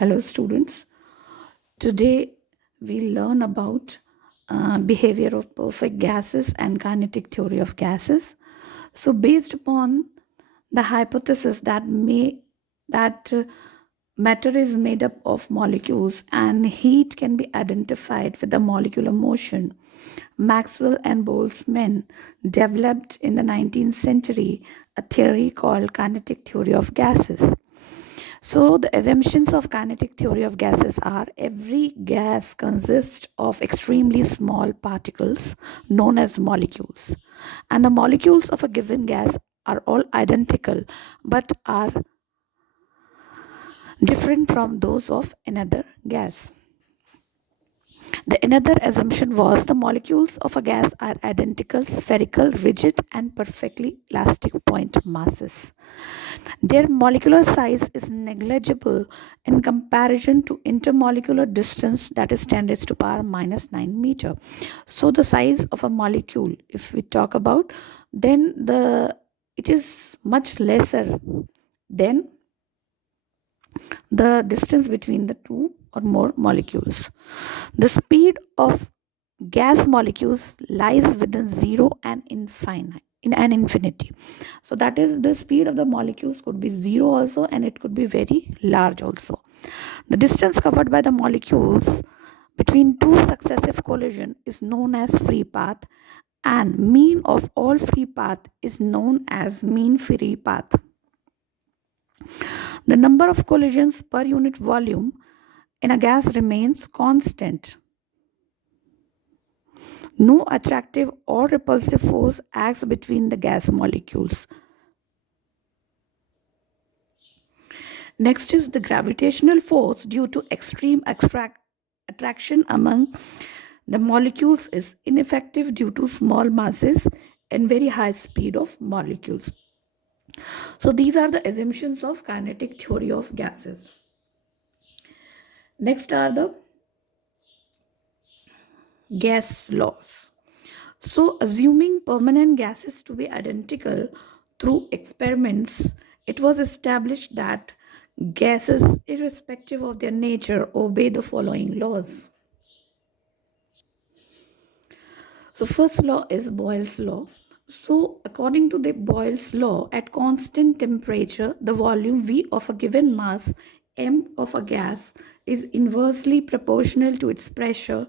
Hello, students. Today we learn about behavior of perfect gases and kinetic theory of gases. So, based upon the hypothesis that matter is made up of molecules and heat can be identified with the molecular motion, Maxwell and Boltzmann developed in the 19th century a theory called kinetic theory of gases. So, the assumptions of kinetic theory of gases are every gas consists of extremely small particles known as molecules, and the molecules of a given gas are all identical but are different from those of another gas. The another assumption was the molecules of a gas are identical, spherical, rigid, and perfectly elastic point masses. Their molecular size is negligible in comparison to intermolecular distance, that is 10 raised to power minus 9 meter. So the size of a molecule, if we talk about, then it is much lesser than the distance between the two or more molecules. The speed of gas molecules lies within zero and infinite in an infinity. So that is, the speed of the molecules could be zero also, and it could be very large also. The distance covered by the molecules between two successive collision is known as free path, and mean of all free path is known as mean free path. The number of collisions per unit volume in a gas remains constant. No attractive or repulsive force acts between the gas molecules. Next is the gravitational force due to extreme attraction among the molecules is ineffective due to small masses and very high speed of molecules. So these are the assumptions of kinetic theory of gases. Next are the gas laws. So, assuming permanent gases to be identical through experiments, it was established that gases, irrespective of their nature, obey the following laws. So, first law is Boyle's law. So, according to the Boyle's law, at constant temperature, the volume V of a given mass m of a gas is inversely proportional to its pressure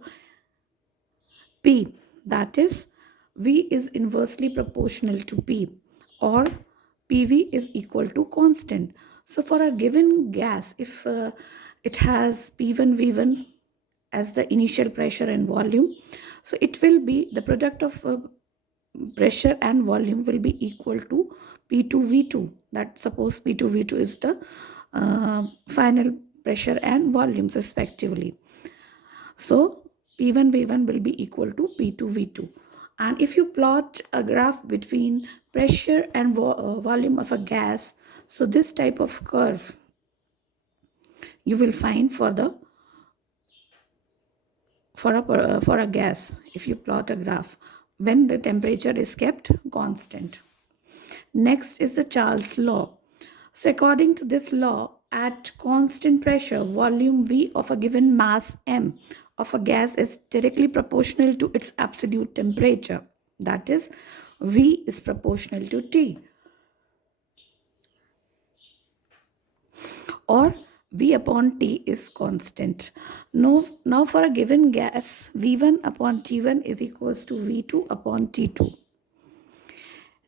P. That is, V is inversely proportional to P, or PV is equal to constant. So for a given gas, if it has P1 V1 as the initial pressure and volume, so it will be the product of pressure and volume will be equal to P2 V2. That suppose P2 V2 is the final pressure and volumes respectively. So P1 V1 will be equal to P2 V2. And if you plot a graph between pressure and volume of a gas, so this type of curve you will find for a gas if you plot a graph when the temperature is kept constant. Next is the Charles law. So according to this law, at constant pressure, volume V of a given mass m of a gas is directly proportional to its absolute temperature. That is, V is proportional to T. Or V upon T is constant. Now for a given gas, V1 upon T1 is equals to V2 upon T2.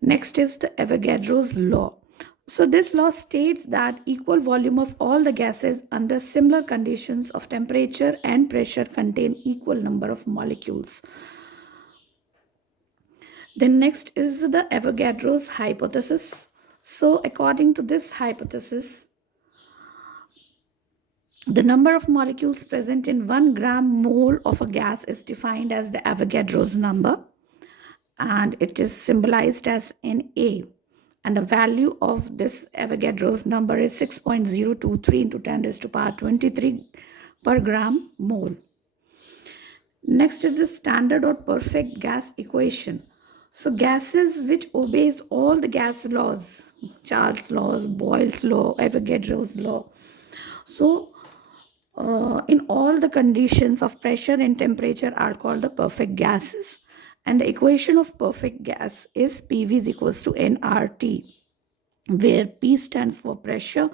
Next is the Avogadro's law. So this law states that equal volume of all the gases under similar conditions of temperature and pressure contain equal number of molecules. Then next is the Avogadro's hypothesis. So according to this hypothesis, the number of molecules present in 1 gram mole of a gas is defined as the Avogadro's number, and it is symbolized as Na. And the value of this Avogadro's number is 6.023 into 10 raised to power 23 per gram mole. Next is the standard or perfect gas equation. So gases which obeys all the gas laws, Charles laws, Boyle's law, Avogadro's law. So in all the conditions of pressure and temperature are called the perfect gases. And the equation of perfect gas is PV is equals to nRT, where P stands for pressure,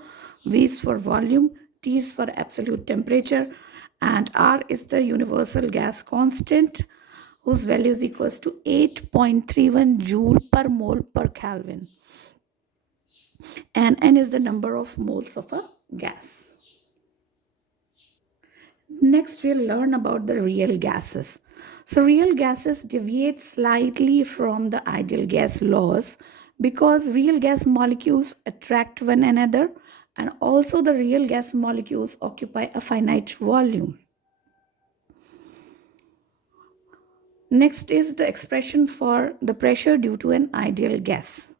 V is for volume, T is for absolute temperature, and R is the universal gas constant, whose value is equals to 8.31 joule per mole per Kelvin. And N is the number of moles of a gas. Next, we'll learn about the real gases. So, real gases deviate slightly from the ideal gas laws because real gas molecules attract one another, and also the real gas molecules occupy a finite volume. Next is the expression for the pressure due to an ideal gas.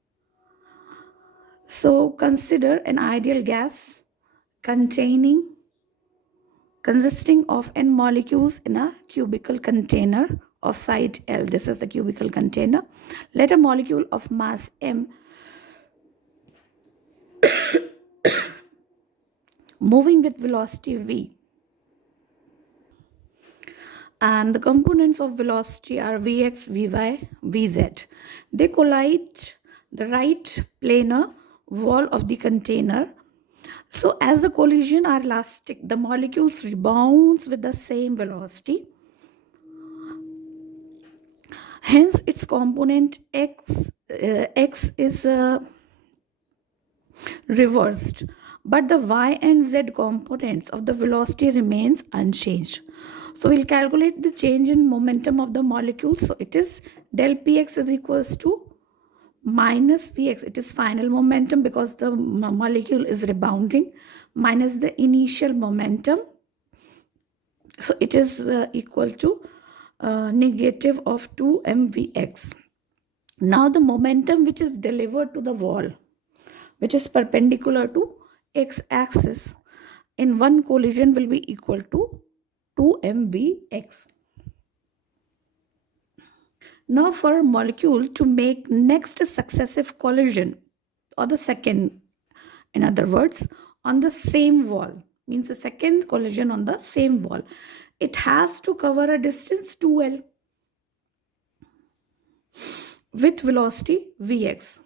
So, consider an ideal gas containing consisting of n molecules in a cubical container of side L. This is a cubical container. Let a molecule of mass m moving with velocity v, and the components of velocity are vx, vy, vz. They collide the right planar wall of the container. So as the collision are elastic, the molecules rebounds with the same velocity. Hence, its component x is reversed, but the y and z components of the velocity remains unchanged. So we'll calculate the change in momentum of the molecule. So it is del px is equals to minus vx. It is final momentum because the molecule is rebounding, minus the initial momentum. So it is equal to negative of 2 mvx. Now the momentum which is delivered to the wall, which is perpendicular to x-axis, in one collision will be equal to 2 mvx. Now for a molecule to make next successive collision, or the second, in other words, on the same wall, means the second collision on the same wall, it has to cover a distance 2L with velocity Vx.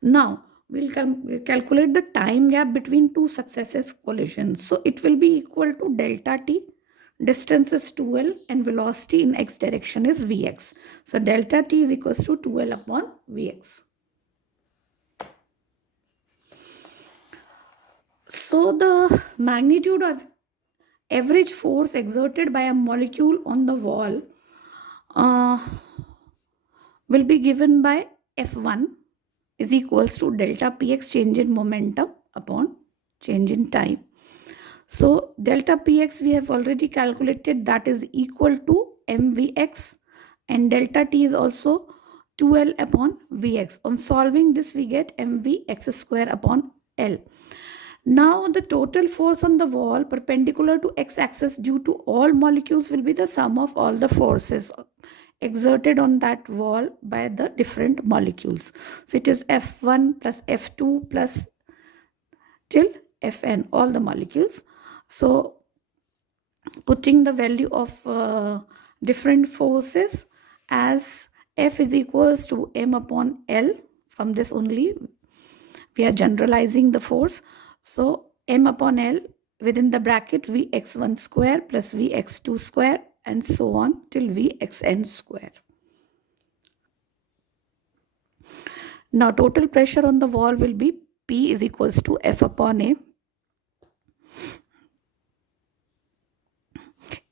Now, we'll calculate the time gap between two successive collisions. So, it will be equal to delta t. Distance is 2L and velocity in x direction is Vx. So, delta t is equals to 2L upon Vx. So, the magnitude of average force exerted by a molecule on the wall will be given by F1 is equals to delta px, change in momentum, upon change in time. So delta px we have already calculated, that is equal to mvx, and delta t is also 2l upon vx. On solving this we get mvx square upon l. Now the total force on the wall perpendicular to x-axis due to all molecules will be the sum of all the forces exerted on that wall by the different molecules. So it is F1 plus F2 plus till Fn, all the molecules. So putting the value of different forces as F is equals to m upon L, from this only we are generalizing the force. So m upon L within the bracket Vx1 square plus Vx2 square and so on till Vxn square. Now total pressure on the wall will be P is equals to F upon A.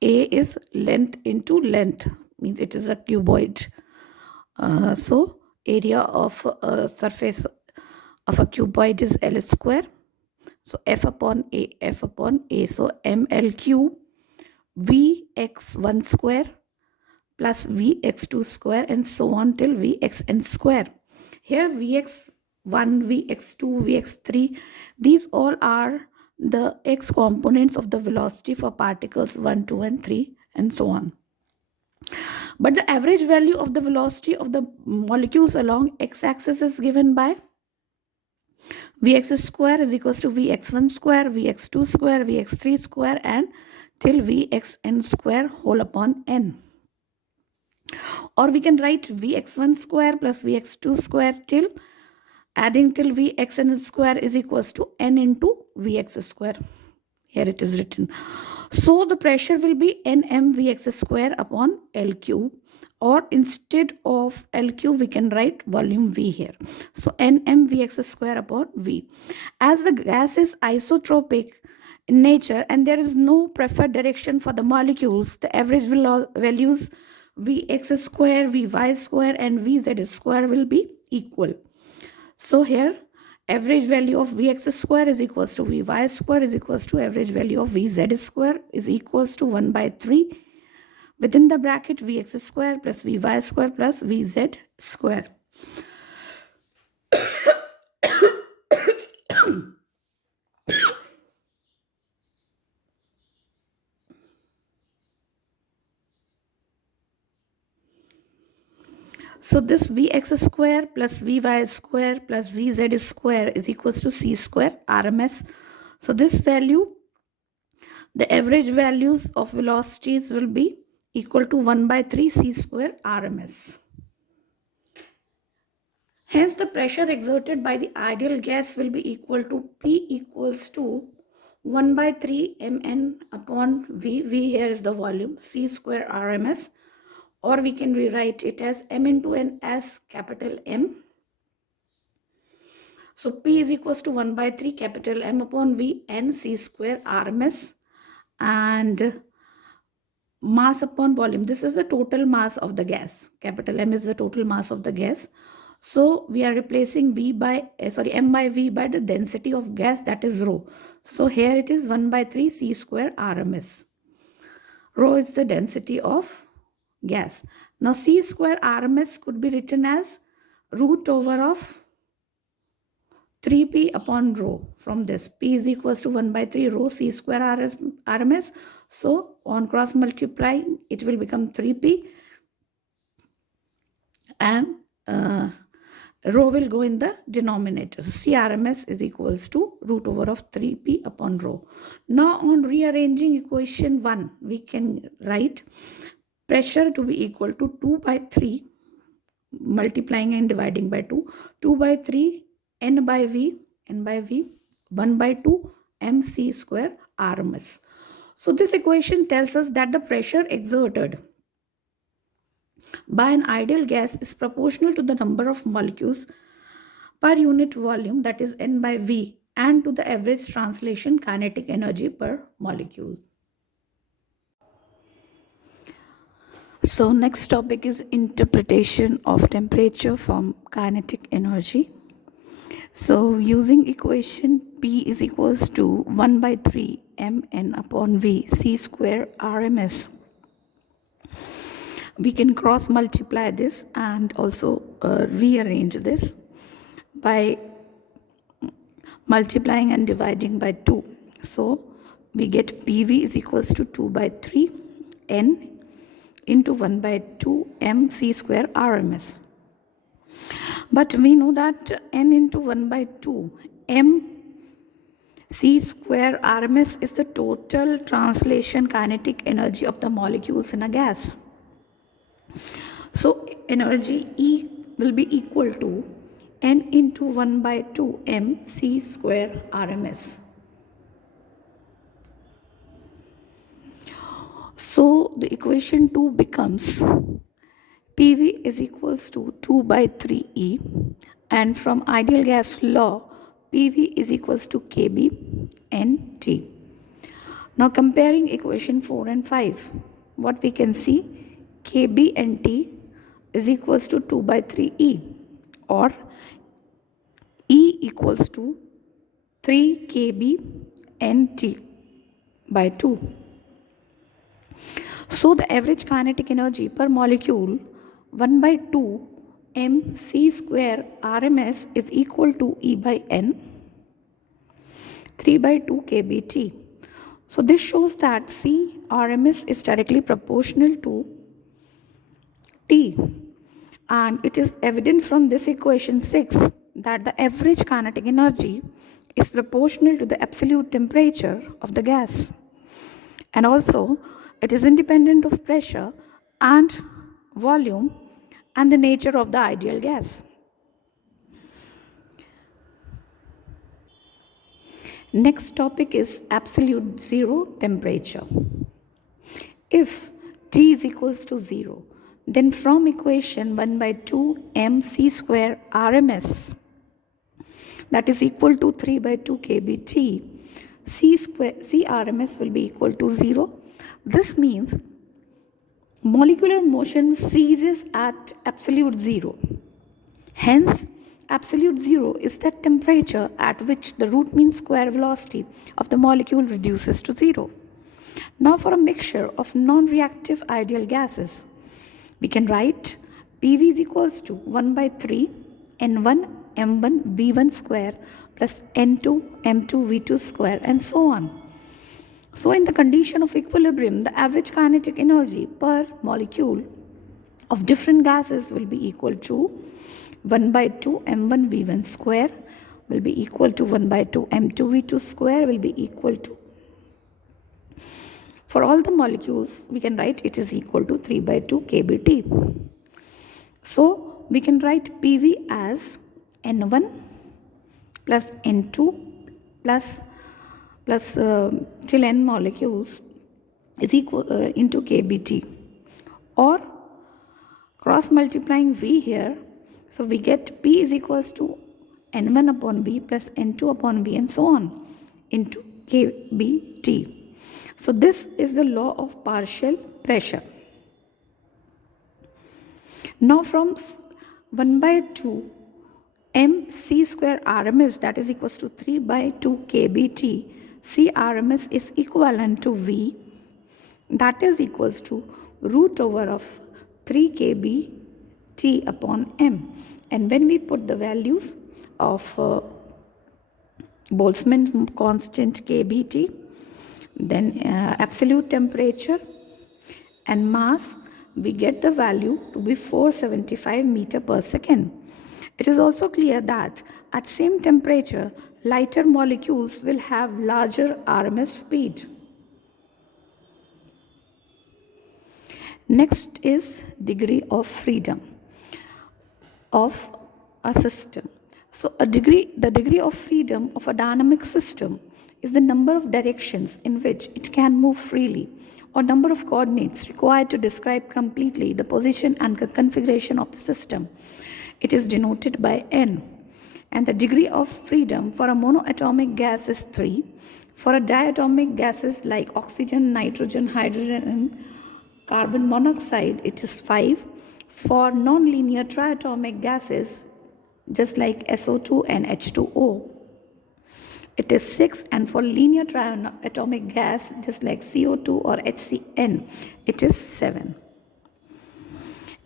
A is length into length, means it is a cuboid. So area of a surface of a cuboid is L square. So F upon A, F upon A. So ml cube Vx1 square plus Vx2 square and so on till Vxn square. Here Vx1, Vx2, Vx3, these all are the x components of the velocity for particles 1, 2 and 3 and so on. But the average value of the velocity of the molecules along x-axis is given by Vx square is equals to Vx1 square, Vx2 square, Vx3 square, and till Vxn square whole upon n. Or we can write Vx1 square plus Vx2 square till adding till Vxn square is equals to n into Vx square. Here it is written. So the pressure will be Nm Vx square upon L cube, or instead of L cube we can write volume V here. So Nm Vx square upon V. As the gas is isotropic in nature and there is no preferred direction for the molecules, the average values Vx square, Vy square and Vz square will be equal. So here average value of Vx square is equals to Vy square is equals to average value of Vz square is equals to 1 by 3 within the bracket Vx square plus Vy square plus Vz square. So this Vx square plus Vy square plus Vz square is equals to C square RMS. So this value, the average values of velocities will be equal to 1 by 3 C square RMS. Hence the pressure exerted by the ideal gas will be equal to P equals to 1 by 3 Mn upon V. V here is the volume, C square RMS, or we can rewrite it as M into N as capital M. So P is equals to 1 by 3 capital M upon V N C square RMS, and mass upon volume. This is the total mass of the gas. Capital M is the total mass of the gas. So we are replacing M by V by the density of gas, that is rho. So here it is 1 by 3 C square RMS. Rho is the density of gas. Now C square RMS could be written as root over of 3P upon rho. From this, P is equals to 1 by 3 rho C square RMS. So on cross multiplying, it will become 3P, and rho will go in the denominator. So CRMS is equals to root over of 3P upon rho. Now on rearranging equation 1, we can write pressure to be equal to 2 by 3 multiplying and dividing by 2 by 3 n by v 1 by 2 mc square RMS. So this equation tells us that the pressure exerted by an ideal gas is proportional to the number of molecules per unit volume, that is N by V, and to the average translation kinetic energy per molecule. So next topic is interpretation of temperature from kinetic energy. So using equation P is equals to 1 by 3 Mn upon V C square RMS, we can cross multiply this and also rearrange this by multiplying and dividing by 2. So we get PV is equals to 2 by 3 N into 1 by 2 M C square RMS. But we know that N into 1 by 2 M C square RMS is the total translation kinetic energy of the molecules in a gas. So energy E will be equal to N into 1 by 2 M C square RMS. So the equation 2 becomes PV is equals to 2 by 3E, and from ideal gas law, PV is equals to KB and T. Now comparing equation 4 and 5, what we can see, KB and T is equals to 2 by 3E, or E equals to 3 KB and T by 2. So the average kinetic energy per molecule 1 by 2 m c square RMS is equal to E by N 3 by 2 kBT. So this shows that C RMS is directly proportional to T, and it is evident from this equation 6 that the average kinetic energy is proportional to the absolute temperature of the gas, and also it is independent of pressure and volume and the nature of the ideal gas. Next topic is absolute zero temperature. If T is equals to 0, then from equation 1 by 2 mc square RMS, that is equal to 3 by 2 kBT, C RMS will be equal to 0. This means molecular motion ceases at absolute zero. Hence, absolute zero is that temperature at which the root mean square velocity of the molecule reduces to zero. Now for a mixture of non-reactive ideal gases, we can write PV is equals to 1 by 3 N1 M1 V1 square plus N2 M2 V2 square and so on. So in the condition of equilibrium, the average kinetic energy per molecule of different gases will be equal to 1 by 2 M1 V1 square will be equal to 1 by 2 M2 V2 square will be equal to, for all the molecules we can write it is equal to 3 by 2 kBT. So we can write PV as N1 plus N2 plus till n molecules is equal into kBT, or cross multiplying V here, so we get P is equals to N1 upon B plus N2 upon B and so on into kBT. So this is the law of partial pressure. Now from 1 by 2 mc square RMS, that is equals to 3 by 2 kBT, C RMS is equivalent to V, that is equals to root over of 3 kBT upon M. And when we put the values of Boltzmann constant kBT, then absolute temperature and mass, we get the value to be 475 meter per second. It is also clear that at same temperature, lighter molecules will have larger RMS speed. Next is degree of freedom of a system. So the degree of freedom of a dynamic system is the number of directions in which it can move freely, or number of coordinates required to describe completely the position and configuration of the system. It is denoted by N. And the degree of freedom for a monoatomic gas is 3. For a diatomic gases like oxygen, nitrogen, hydrogen and carbon monoxide, it is 5. For non-linear triatomic gases, just like SO2 and H2O, it is 6. And for linear triatomic gas, just like CO2 or HCN, it is 7.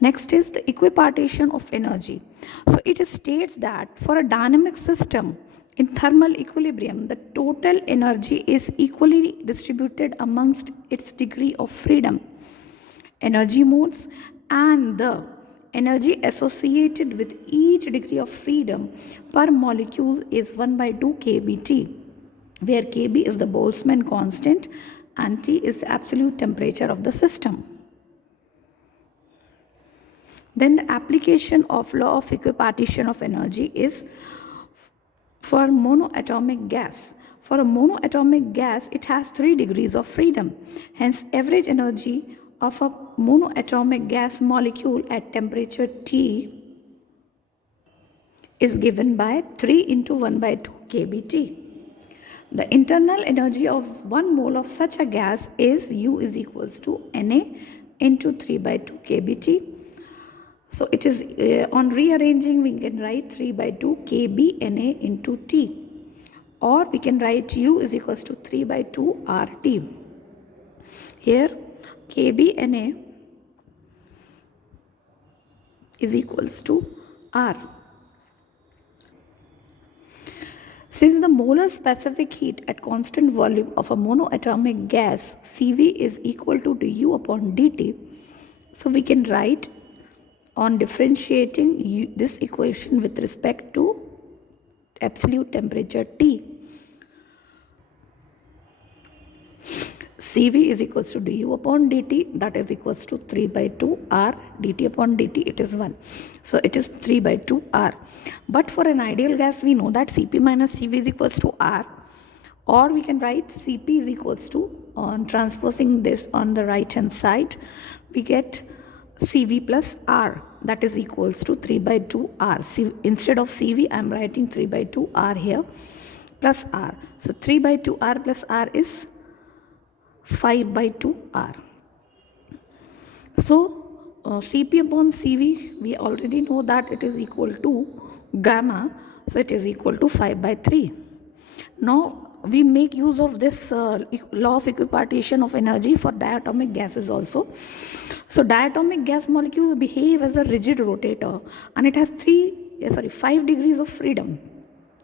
Next is the equipartition of energy. So it states that for a dynamic system in thermal equilibrium, the total energy is equally distributed amongst its degree of freedom, energy modes, and the energy associated with each degree of freedom per molecule is 1 by 2 kBT, where Kb is the Boltzmann constant and T is the absolute temperature of the system. Then the application of law of equipartition of energy is for monoatomic gas. For a monoatomic gas, it has 3 degrees of freedom. Hence, average energy of a monoatomic gas molecule at temperature T is given by 3 into 1 by 2 kBT. The internal energy of 1 mole of such a gas is U is equals to Na into 3 by 2 kBT. So it is on rearranging, we can write 3 by 2 kb Na into T, or we can write U is equals to 3 by 2 RT. Here kb Na is equals to R. Since the molar specific heat at constant volume of a monoatomic gas Cv is equal to du upon dt, so we can write on differentiating this equation with respect to absolute temperature T. Cv is equals to du upon dt, that is equals to 3 by 2 r dt upon dt, it is 1. So it is 3 by 2 r. But for an ideal gas, we know that Cp minus Cv is equals to r, or we can write Cp is equals to, on transposing this on the right hand side, we get Cv plus r, that is equals to 3 by 2 r. Instead of Cv, I am writing 3 by 2 r here plus r. So 3 by 2 r plus r is 5 by 2 r. So Cp upon Cv, we already know that it is equal to gamma, so it is equal to 5 by 3. Now we make use of this law of equipartition of energy for diatomic gases also. So diatomic gas molecules behave as a rigid rotator, and it has 5 degrees of freedom.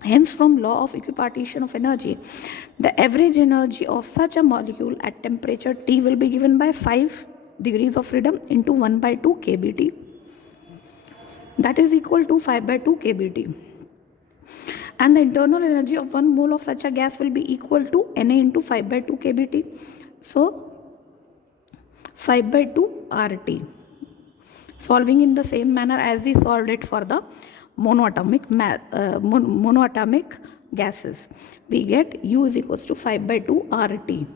Hence, from law of equipartition of energy, the average energy of such a molecule at temperature T will be given by 5 degrees of freedom into 1 by 2 kBT. That is equal to 5 by 2 kBT. And the internal energy of 1 mole of such a gas will be equal to Na into 5 by 2 kBT. So 5 by 2 RT. Solving in the same manner as we solved it for the monoatomic gases, we get U is equals to 5 by 2 RT.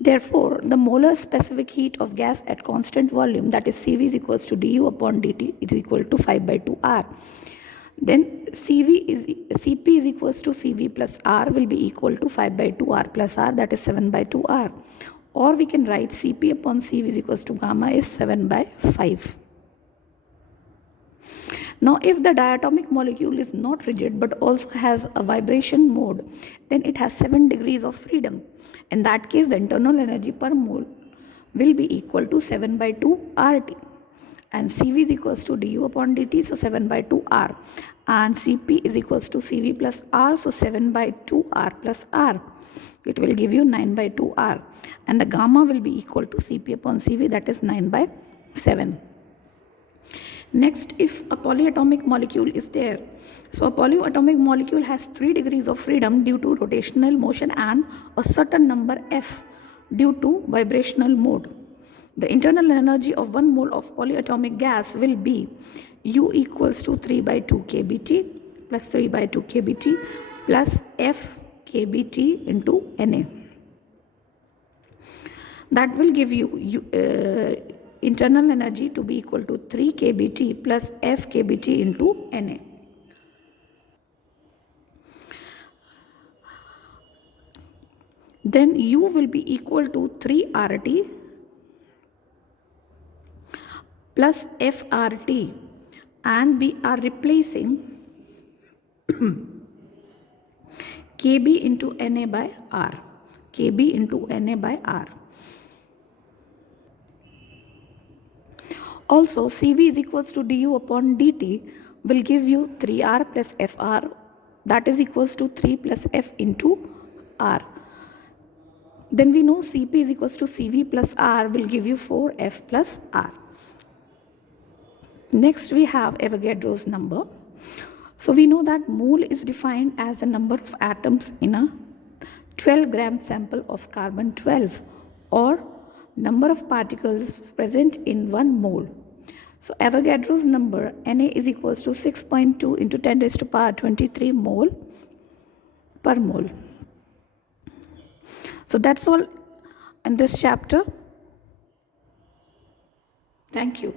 Therefore, the molar specific heat of gas at constant volume, that is Cv, is equals to du upon dt, it is equal to 5 by 2 R. Then Cp is equals to Cv plus R will be equal to 5 by 2 R plus R, that is 7 by 2 R. Or we can write Cp upon Cv is equals to gamma is 7 by 5. Now, if the diatomic molecule is not rigid but also has a vibration mode, then it has 7 degrees of freedom. In that case, the internal energy per mole will be equal to 7 by 2 RT. And Cv is equals to du upon dt, so 7 by 2 R. And Cp is equals to Cv plus R, so 7 by 2 R plus R. It will give you 9 by 2 R. And the gamma will be equal to Cp upon Cv, that is 9 by 7. Next, if a polyatomic molecule is there, so a polyatomic molecule has 3 degrees of freedom due to rotational motion and a certain number F due to vibrational mode. The internal energy of 1 mole of polyatomic gas will be U equals to 3 by 2 kBT plus 3 by 2 kBT plus F kBT into Na. That will give you internal energy to be equal to 3 kBT plus F kBT into Na. Then U will be equal to 3 RT plus FRT, and we are replacing Kb into Na by R. Kb into Na by R. Also, Cv is equals to du upon dt will give you 3R plus Fr, that is equals to 3 plus F into R. Then we know Cp is equals to Cv plus R will give you 4F plus R. Next, we have Avogadro's number. So we know that mole is defined as the number of atoms in a 12-gram sample of carbon-12, or number of particles present in 1 mole. So Avogadro's number Na is equals to 6.2 into 10 raised to power 23 mole per mole. So that's all in this chapter. Thank you.